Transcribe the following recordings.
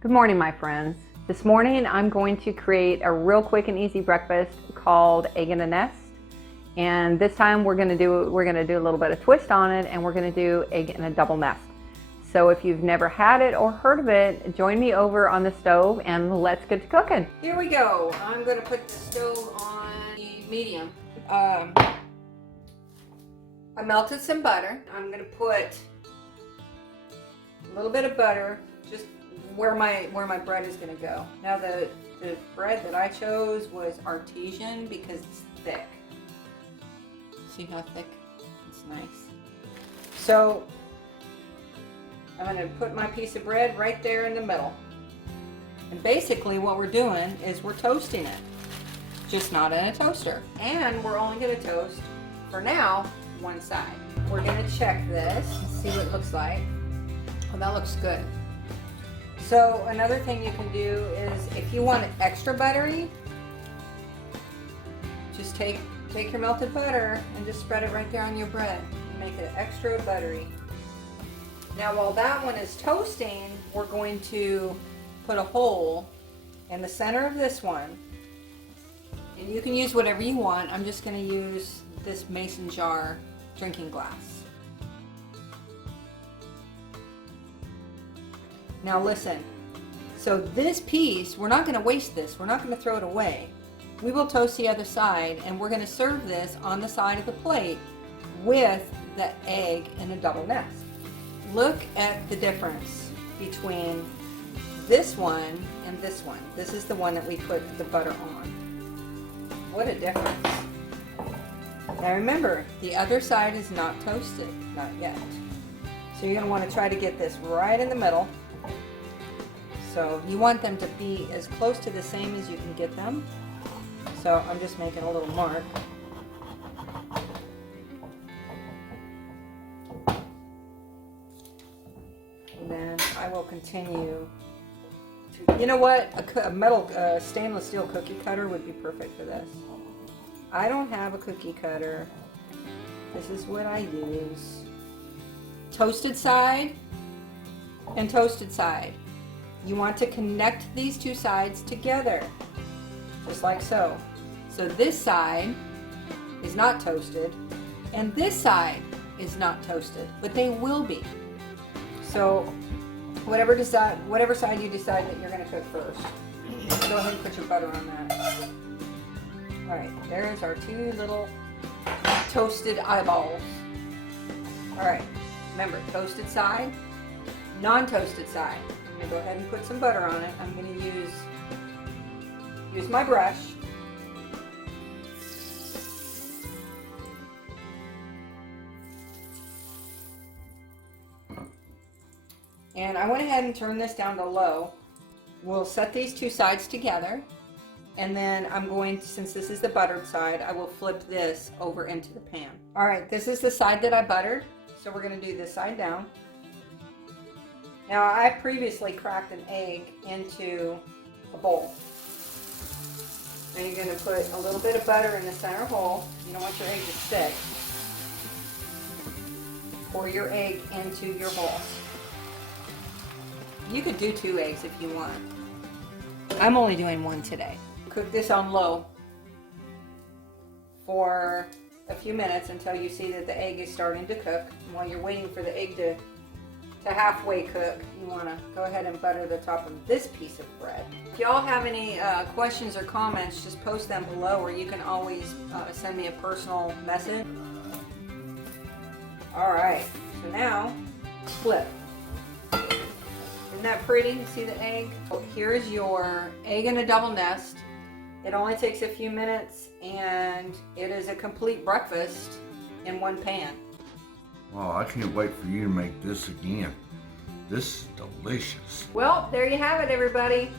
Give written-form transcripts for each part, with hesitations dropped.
Good morning, my friends. This morning I'm going to create a real quick and easy breakfast called egg in a nest. And this time we're going to do a little bit of twist on it, and we're going to do egg in a double nest. So if you've never had it or heard of it, join me over on the stove and let's get to cooking. Here we go. I'm going to put the stove on medium. I melted some butter. I'm going to put a little bit of butter just where my bread is going to go. Now the bread that I chose was artesian because it's thick. See how thick? It's nice. So I'm going to put my piece of bread right there in the middle. And basically what we're doing is we're toasting it, just not in a toaster. And we're only going to toast, for now, one side. We're going to check this and see what it looks like. Oh, that looks good. So another thing you can do is, if you want it extra buttery, just take your melted butter and just spread it right there on your bread and make it extra buttery. Now while that one is toasting, we're going to put a hole in the center of this one, and you can use whatever you want. I'm just going to use this mason jar drinking glass. Now listen, so this piece, we're not going to waste this. We're not going to throw it away. We will toast the other side, and we're going to serve this on the side of the plate with the egg in a double nest. Look at the difference between this one and this one. This is the one that we put the butter on. What a difference. Now remember, the other side is not toasted, not yet. So you're going to want to try to get this right in the middle. So you want them to be as close to the same as you can get them. So I'm just making a little mark. And then I will continue to, you know what, a metal stainless steel cookie cutter would be perfect for this. I don't have a cookie cutter. This is what I use. Toasted side and toasted side. You want to connect these two sides together, just like so. So this side is not toasted, and this side is not toasted, but they will be. So whatever side you decide that you're going to cook first, go ahead and put your butter on that. All right, there's our two little toasted eyeballs. All right, remember, toasted side, non-toasted side. I'm going to go ahead and put some butter on it. I'm going to use my brush. And I went ahead and turned this down to low. We'll set these two sides together. And then I'm going to, since this is the buttered side, I will flip this over into the pan. All right, this is the side that I buttered. So we're going to do this side down. Now I previously cracked an egg into a bowl. And you're going to put a little bit of butter in the center hole. You don't want your egg to stick. Pour your egg into your bowl. You could do 2 eggs if you want. I'm only doing 1 today. Cook this on low for a few minutes until you see that the egg is starting to cook. And while you're waiting for the egg to halfway cook, you want to go ahead and butter the top of this piece of bread. If y'all have any questions or comments, just post them below, or you can always send me a personal message. All right, so now flip. Isn't that pretty? See the egg? So here's your egg in a double nest. It only takes a few minutes, and it is a complete breakfast in one pan. Wow, I can't wait for you to make this again. This is delicious. Well, there you have it, everybody.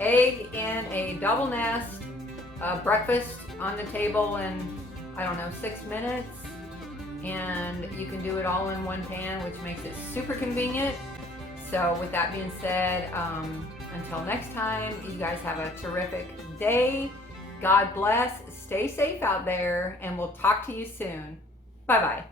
Egg in a double nest, breakfast on the table in, I don't know, 6 minutes. And you can do it all in one pan, which makes it super convenient. So with that being said, until next time, you guys have a terrific day. God bless. Stay safe out there, and we'll talk to you soon. Bye-bye.